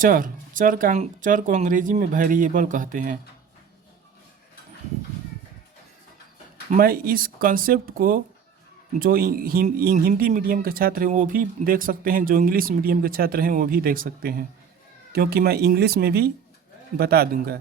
चर चर को अंग्रेजी में वेरिएबल कहते हैं। मैं इस कंसेप्ट को जो हिंदी मीडियम के छात्र हैं वो भी देख सकते हैं, जो इंग्लिश मीडियम के छात्र हैं वो भी देख सकते हैं, क्योंकि मैं इंग्लिश में भी बता दूंगा।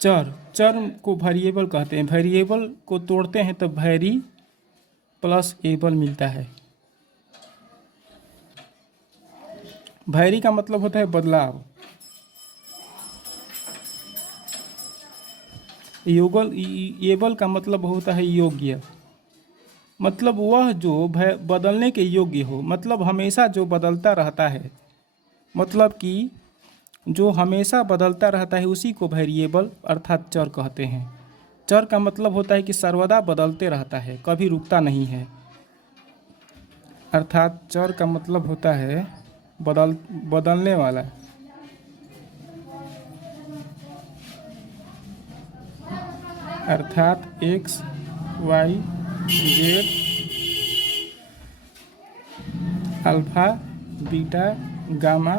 चर को वेरिएबल कहते हैं। वेरिएबल को तोड़ते हैं तो वेरी प्लस एबल मिलता है। वेरी का मतलब होता है बदलाव। एबल का मतलब होता है योग्य, मतलब वह जो बदलने के योग्य हो, मतलब हमेशा जो बदलता रहता है, मतलब कि जो हमेशा बदलता रहता है उसी को वेरिएबल अर्थात चर कहते हैं। चर का मतलब होता है कि सर्वदा बदलते रहता है, कभी रुकता नहीं है, अर्थात चर का मतलब होता है बदलने वाला। अर्थात x y z alpha beta gamma,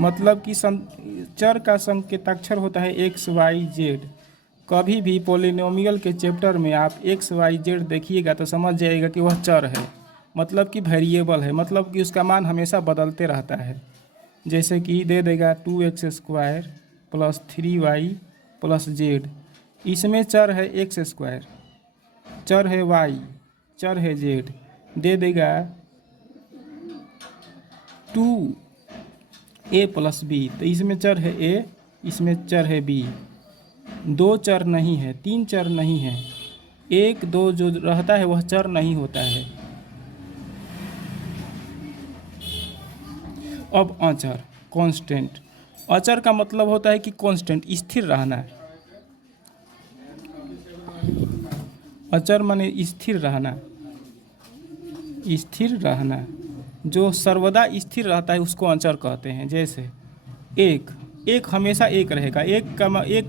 मतलब कि चर का संकेताक्षर होता है एक्स वाई जेड। कभी भी पॉलिनोमियल के चैप्टर में आप एक्स वाई जेड देखिएगा तो समझ जाइएगा कि वह चर है, मतलब कि वेरिएबल है, मतलब कि उसका मान हमेशा बदलते रहता है। जैसे कि दे देगा 2x² plus 3y plus Z, इसमें चर है x², चर है y, चर है z। दे देगा 2a प्लस b, तो इसमें चर है a, इसमें चर है b। दो चर नहीं है, तीन चर नहीं है, एक दो जो रहता है वह चर नहीं होता है। अब अचर कांस्टेंट, अचर का मतलब होता है कि कांस्टेंट स्थिर रहना है। अचर माने स्थिर रहना, स्थिर रहना, जो सर्वदा स्थिर रहता है उसको अचर कहते हैं। जैसे एक हमेशा एक रहेगा, एक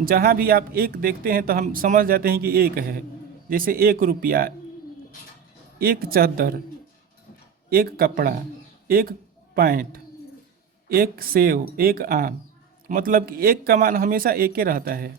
जहाँ भी आप एक देखते हैं तो हम समझ जाते हैं कि एक है। जैसे 1 रुपया, एक चादर, एक कपड़ा, एक पैंट, एक सेव, एक आम, मतलब कि एक का मान हमेशा एक ही रहता है।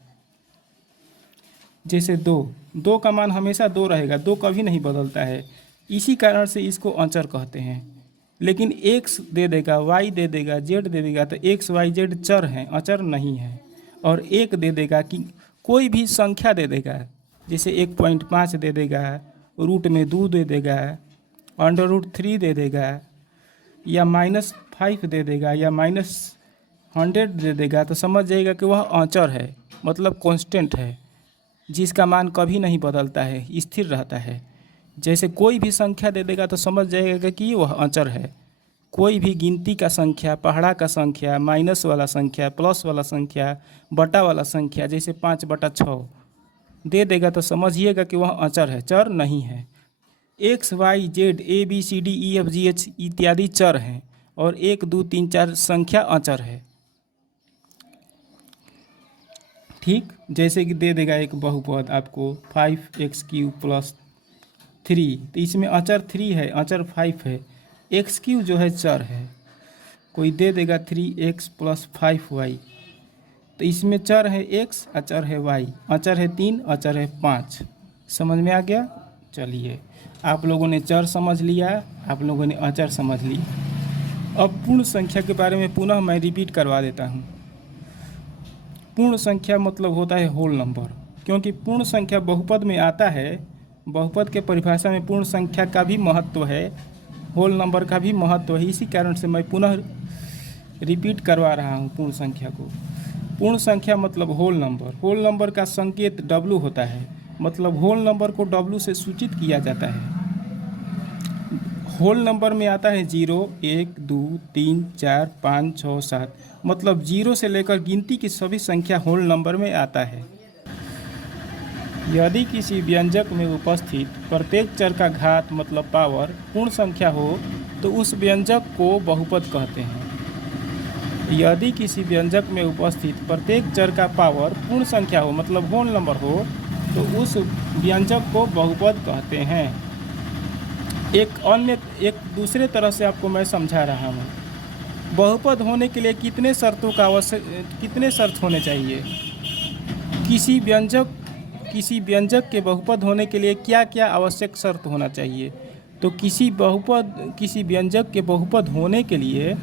जैसे दो का मान हमेशा दो रहेगा, दो कभी नहीं बदलता है, इसी कारण से इसको अचर कहते हैं। लेकिन एक्स दे देगा, वाई दे देगा, जेड दे देगा तो एक्स वाई जेड चर हैं, अचर नहीं है। और एक दे देगा कि कोई भी संख्या दे देगा, जैसे 1.5 दे देगा, रूट में 2 दे देगा, √3 दे देगा, या -5 दे देगा, या -100 दे देगा, तो समझ जाइएगा कि वह अचर है, मतलब कांस्टेंट है, जिसका मान कभी नहीं बदलता है, स्थिर रहता है। जैसे कोई भी संख्या दे देगा तो समझ जाइएगा कि वह अचर है। कोई भी गिनती का संख्या, पहाड़ा का संख्या, माइनस वाला संख्या, प्लस वाला संख्या, बटा वाला संख्या, जैसे 5/6 दे देगा तो समझिएगा कि वह अचर है, चर नहीं है। एक्स वाई जेड ABCDEFGH इत्यादि चर हैं, और 1 2 3 4 संख्या अचर है। ठीक, जैसे कि दे देगा एक बहुपद आपको 5x³ + 3, तो इसमें अचर 3 है, अचर 5 है, x³ जो है चर है। कोई दे देगा 3x + 5y, तो इसमें चर है x, अचर है y, अचर है 3, अचर है 5। समझ में आ गया? चलिए, आप लोगों ने चर समझ लिया, आप लोगों ने अचर समझ लिया। अब पूर्ण संख्या के बारे में पुनः मैं रिपीट करवा देता हूँ। पूर्ण संख्या मतलब होता है होल नंबर, क्योंकि पूर्ण संख्या बहुपद में आता है। बहुपद के परिभाषा में पूर्ण संख्या का भी महत्व है, होल नंबर का भी महत्व है, इसी कारण से मैं पुनः रिपीट करवा रहा हूँ पूर्ण संख्या को। पूर्ण संख्या मतलब होल नंबर। होल नंबर का संकेत W होता है, मतलब होल नंबर को W से सूचित किया जाता है। होल नंबर में आता है 0 1 2 3 4 5 6 7, मतलब 0 से लेकर गिनती की सभी संख्या होल नंबर में आता है। यदि किसी व्यंजक में उपस्थित प्रत्येक चर का घात मतलब पावर पूर्ण संख्या हो तो उस व्यंजक को बहुपद कहते हैं। यदि किसी व्यंजक में उपस्थित प्रत्येक चर का पावर पूर्ण संख्या हो मतलब होल नंबर हो तो उस व्यंजक को बहुपद कहते हैं। एक दूसरे तरह से आपको मैं समझा रहा हूँ। बहुपद होने के लिए कितने शर्त होने चाहिए? किसी व्यंजक के बहुपद होने के लिए क्या क्या आवश्यक शर्त होना चाहिए? तो किसी व्यंजक के बहुपद होने के लिए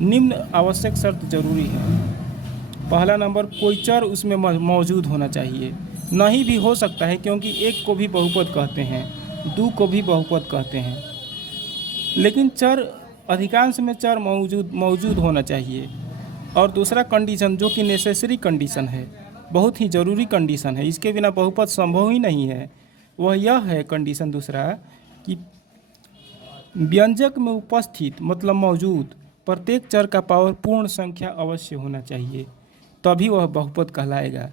निम्न आवश्यक शर्त जरूरी है। पहला नंबर, कोई चर उसमें मौजूद होना चाहिए। नहीं भी हो सकता है, क्योंकि एक को भी बहुपद कहते हैं, दो को भी बहुपद कहते हैं, लेकिन चर अधिकांश में चर मौजूद होना चाहिए। और दूसरा कंडीशन, जो कि नेसेसरी कंडीशन है, बहुत ही ज़रूरी कंडीशन है, इसके बिना बहुपद संभव ही नहीं है, वह यह है कंडीशन दूसरा कि व्यंजक में उपस्थित मतलब मौजूद प्रत्येक चर का पावर पूर्ण संख्या अवश्य होना चाहिए, तभी वह बहुपद कहलाएगा।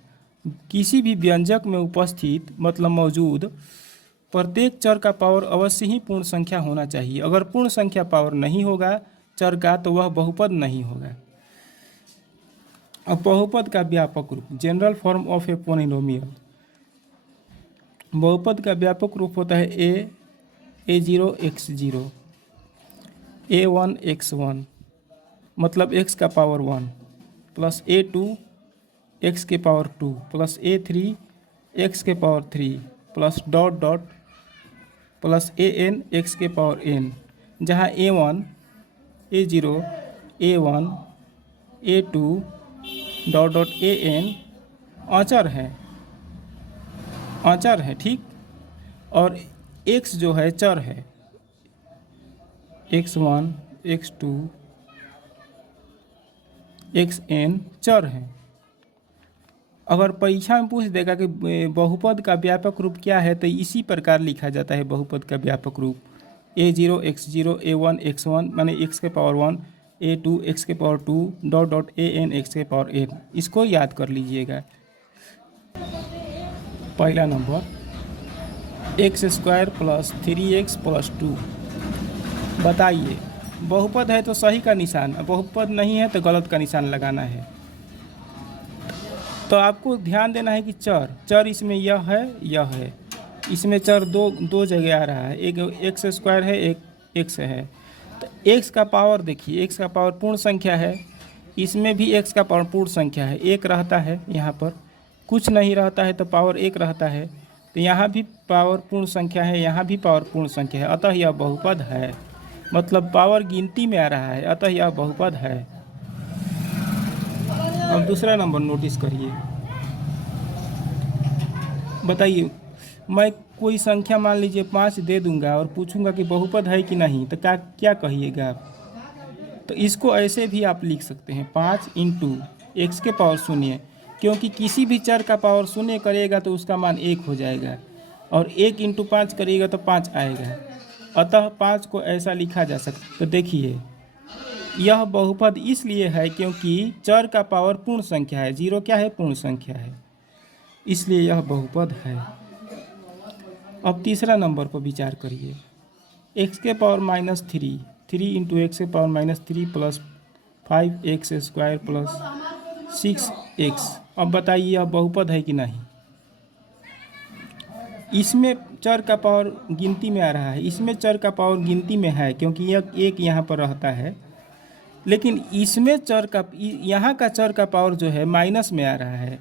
किसी भी व्यंजक में उपस्थित मतलब मौजूद प्रत्येक चर का पावर अवश्य ही पूर्ण संख्या होना चाहिए। अगर पूर्ण संख्या पावर नहीं होगा चर का, तो वह बहुपद नहीं होगा। अब बहुपद का व्यापक रूप, general form of A polynomial. बहुपद का व्यापक रूप होता है a0 x0, a1 x1 मतलब x का पावर 1 प्लस a2 x के पावर 2 प्लस a3 x के power 3 plus dot dot plus an x के पावर n, जहाँ a1 a0 a1 a2 dot dot an अचर है, ठीक। और x जो है चर है, x1 x2 xn चर है। अगर परीक्षा में पूछ देगा कि बहुपद का व्यापक रूप क्या है, तो इसी प्रकार लिखा जाता है बहुपद का व्यापक रूप। a0 x0 a1 x1 माने x के पावर 1 a2 x के power 2 dot dot an x के पावर n। इसको याद कर लीजिएगा। पहला number, x² plus 3x plus 2। बताइए, बहुपद है तो सही का निशान, बहुपद नहीं है तो गलत का निशान लगाना है। तो आपको ध्यान देना है कि चर इसमें यह है, इसमें चर दो जगह आ रहा है, एक x² है, एक x है। तो x का पावर देखिए, x का पावर पूर्ण संख्या है, इसमें भी x का पावर पूर्ण संख्या है, एक रहता है, यहाँ पर कुछ नहीं रहता है तो पावर एक रहता है। तो यहाँ भी पावर पूर्ण संख्या है, यहाँ भी पावर पूर्ण संख्या है, अतः यह बहुपद है। मतलब पावर गिनती में आ रहा है, अतः यह बहुपद है। अब दूसरा नंबर नोटिस करिए। बताइए, मैं कोई संख्या मान लीजिए 5 दे दूंगा और पूछूंगा कि बहुपद है कि नहीं, तो क्या कहिएगा आप? तो इसको ऐसे भी आप लिख सकते हैं, 5 इंटू x के पावर 0, क्योंकि किसी भी चर का पावर 0 करेगा तो उसका मान 1 हो जाएगा, और 1 इंटू 5 करिएगा तो 5 आएगा, अतः 5 को ऐसा लिखा जा सकता है। तो देखिए, यह बहुपद इसलिए है क्योंकि चर का पावर पूर्ण संख्या है, 0 क्या है? पूर्ण संख्या है, इसलिए यह बहुपद है। अब तीसरा नंबर पर विचार करिए, x के पावर -3, 3 इंटू x के power -3 plus 5x² plus 6x। अब बताइए, यह बहुपद है कि नहीं? इसमें चर का पावर गिनती में आ रहा है, इसमें चर का पावर गिनती में है क्योंकि यह एक यहाँ पर रहता है, लेकिन इसमें यहाँ का चर का पावर जो है माइनस में आ रहा है।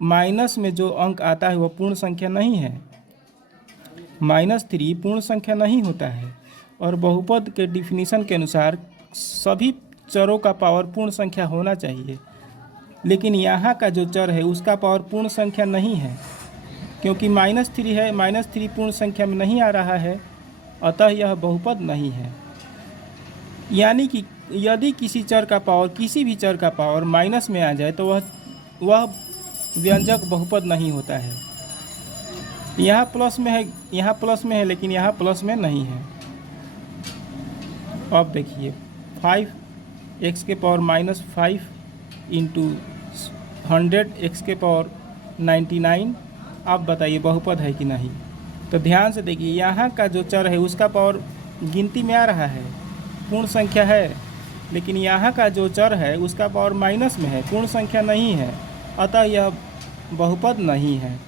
माइनस में जो अंक आता है वह पूर्ण संख्या नहीं है, -3 पूर्ण संख्या नहीं होता है। और बहुपद के डिफिनीशन के अनुसार सभी चरों का पावर पूर्ण संख्या होना चाहिए, लेकिन यहाँ का जो चर है उसका पावर पूर्ण संख्या नहीं है, क्योंकि -3 है, -3 पूर्ण संख्या में नहीं आ रहा है, अतः यह बहुपद नहीं है। यानी कि यदि किसी भी चर का पावर माइनस में आ जाए तो वह व्यंजक बहुपद नहीं होता है। यहाँ प्लस में है, लेकिन यहाँ प्लस में नहीं है। अब देखिए, 5x के पावर -5 इंटू 100 x के पावर 99। आप बताइए बहुपद है कि नहीं? तो ध्यान से देखिए, यहाँ का जो चर है उसका पावर गिनती में आ रहा है, पूर्ण संख्या है, लेकिन यहाँ का जो चर है उसका पावर माइनस में है, पूर्ण संख्या नहीं है, अतः यह बहुपद नहीं है।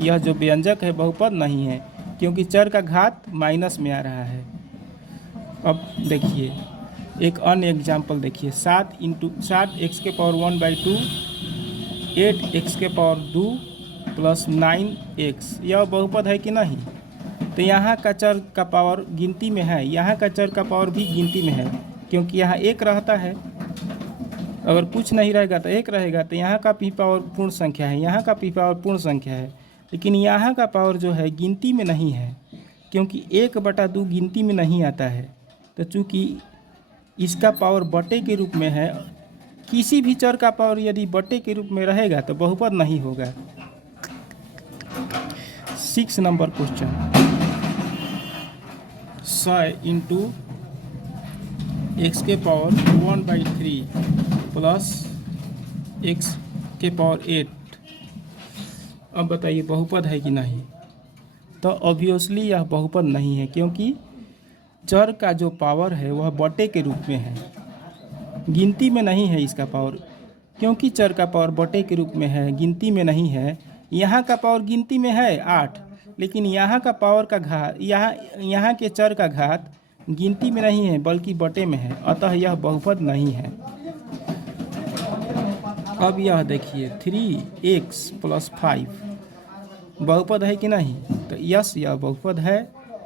यह जो व्यंजक है बहुपद नहीं है, क्योंकि चर का घात माइनस में आ रहा है। अब देखिए एक अन्य एग्जाम्पल देखिए, 7 x⁴ 8x⁴ 2 प्लस 9x, यह बहुपद है कि नहीं। तो यहाँ का चर का पावर गिनती में है, यहाँ का चर का पावर भी गिनती में है, क्योंकि यहाँ एक रहता है। अगर कुछ नहीं रहेगा तो एक रहेगा, तो यहाँ का भी पावर पूर्ण संख्या है, यहाँ का भी पावर पूर्ण संख्या है, लेकिन यहाँ का पावर जो है गिनती में नहीं है, क्योंकि 1/2 गिनती में नहीं आता है। तो चूँकि इसका पावर बटे के रूप में है, किसी भी चर का पावर यदि बटे के रूप में रहेगा तो बहुपद नहीं होगा। 6 number question, 100 × x⁴ plus x⁴ 8। अब बताइए बहुपद है कि नहीं। तो ऑब्वियसली यह बहुपद नहीं है, क्योंकि चर का जो पावर है वह बटे के रूप में है, गिनती में नहीं है इसका पावर। क्योंकि चर का पावर बटे के रूप में है, गिनती में नहीं है। यहाँ का पावर गिनती में है 8, लेकिन यहाँ का पावर का घात, यहाँ के चर का घात गिनती में नहीं है बल्कि बटे में है, अतः यह बहुपद नहीं है। अब यह देखिए 3x + 5 बहुपद है कि नहीं। तो यस, यह बहुपद है,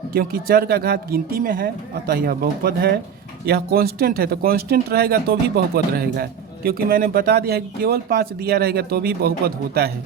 क्योंकि चर का घात गिनती में है, अतः यह बहुपद है। यह कांस्टेंट है, तो कांस्टेंट रहेगा तो भी बहुपद रहेगा, क्योंकि मैंने बता दिया है कि केवल 5 दिया रहेगा तो भी बहुपद होता है।